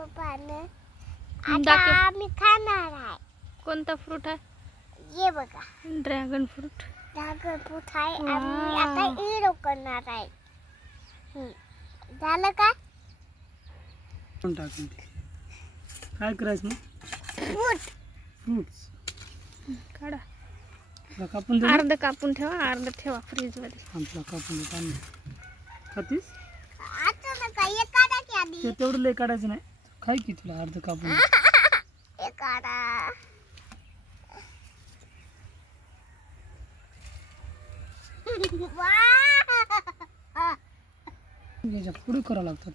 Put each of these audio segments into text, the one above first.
पप्पाने दाखव. आता आम्ही खाणार आहे. कोणता फ्रूट आहे? ये बघा, ड्रॅगन फ्रूट. ड्रॅगन फ्रूट आहे. वा. आम्ही आता हिरो करणार आहे. झालं का? टाकून काय करायचं मग? फ्रूट्स काढा. कापून दे. अर्ध कापून ठेवा, अर्ध ठेवा फ्रीज मध्ये. आपला कापून दे. पाणी खातीस आता नका, हे काढा की आधी. ते तेवढं लय काढायचं नाही. काय की तुला अर्ध कापून दे. हे काढा. वाह! याच्या पुढे करावं लागतात.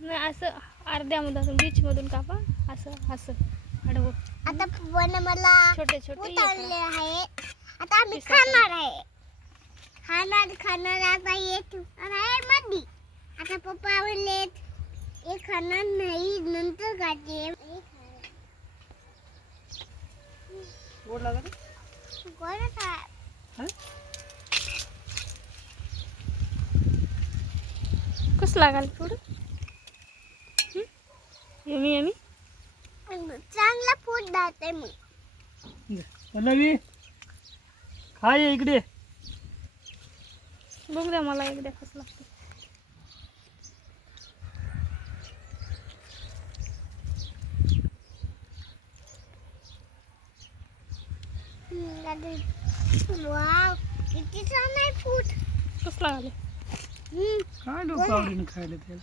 नाही असं अर्ध्यामधून बीच मधून कापा. असं असं आडवं. आता पप्पाने मला छोटे छोटे फ्रूट हे आणले करा. आहे. आता आम्ही खाणार आहे. खाणार आता येत आहे मधी. आता पप्पा म्हणले हे खाणार नाही, नंतर खाते. गोड लागत गोडच आहे. कसं लागाल थोडं? Yummy yummy. चांगला फूड दाते मी. पल्लवी खाय इकडे. बघ द्या मला एकदा कसं लागतं. वाव, किती छान आहे फूड. कसं लागलं? काय लोक आवडीने खायला त्याला.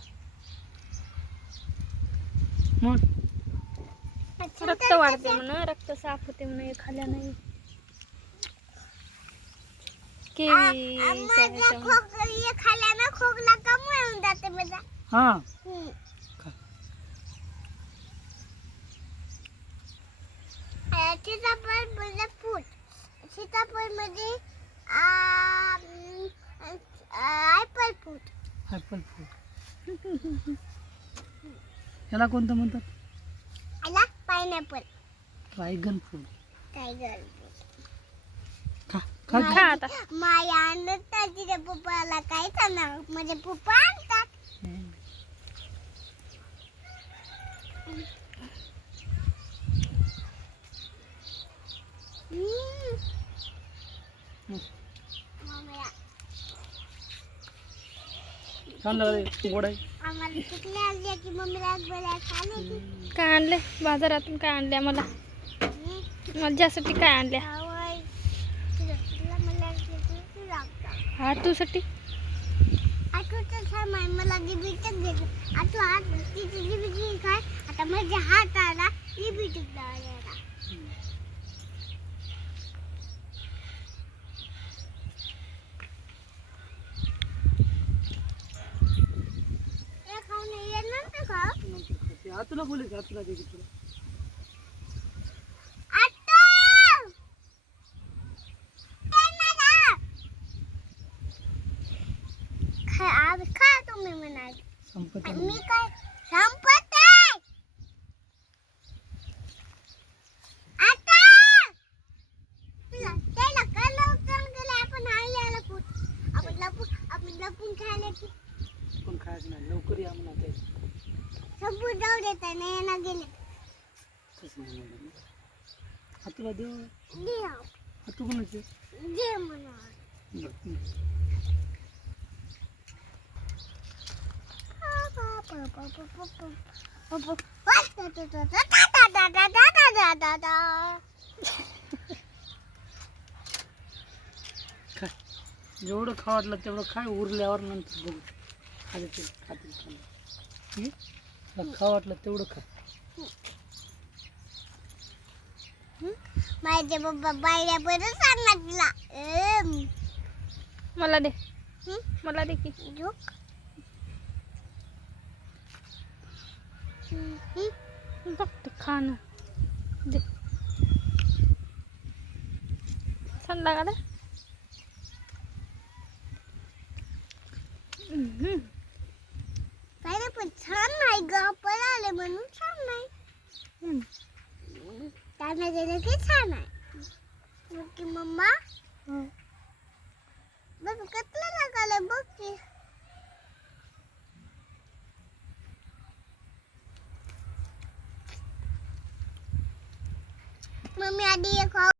मग रक्त वाढते म्हणून, रक्त साफ होते म्हणून हे खाल्ल्या नाही. केळी माझा खोकला खाल्ल्यानं खोकला कमी होऊन जाते माझा. हा सीताफळ म्हणजे फूड. सीताफळ म्हणजे ॲपल फूड. Apple fruit. याला कोणतं म्हणतात? याला पायनॅपल. Dragon fruit. टायगर. खा खा खा आता. माया आणतात तिच्या पप्पाला काय सांगणार, म्हणजे पप्पा आणतात. मम्मीला छान लागले. गोड आहे. आम्हाला चुकले आली की मम्मीला बोलायला चालू की काय आणले बाजारातून? काय आणल्या मला? माझ्यासाठी काय आणल्या? आवय तुला मला किती लागतं. हा तुझ्यासाठी. आठवतं सामान मला दिबीटच देतो. आता हात तिची दिबीची काय आता माझ्या हाताला दिबीटच द्यायला. हे खाऊन येणार ना का? हातूला बोलायचं. हातूला दे की तुला. खा तुम्ही म्हणाल. संपत मी काय संपत आहे आता. त्याला कला उचल गेला. आपण आल्याला फूट आपण लपून खायला की पण खायचं नाही. लवकर या म्हणा. ते सबूत जाऊ देता नाही ना गेले. कसं म्हणून हातूला देऊ. दे हातू कोणाचे? दे म्हणा. खा. जेवढं खा वाटलं तेवढं खाय. उरल्यावर नंतर बघू. खायचं खातील खाणं. तुला खा वाटलं तेवढं खा. माझे बाबा बायला बरं सांगणार तुला. मला दे. मला दे की. बघते खाणं दे. छान लागला. काय रे पण छान नाही ग. पळाले म्हणून छान नाही. त्यांना गेलं की छान आहे. बघ की मम्मा. बघ कसलं लागायला बघ की. मम्मी आधी हे खाऊ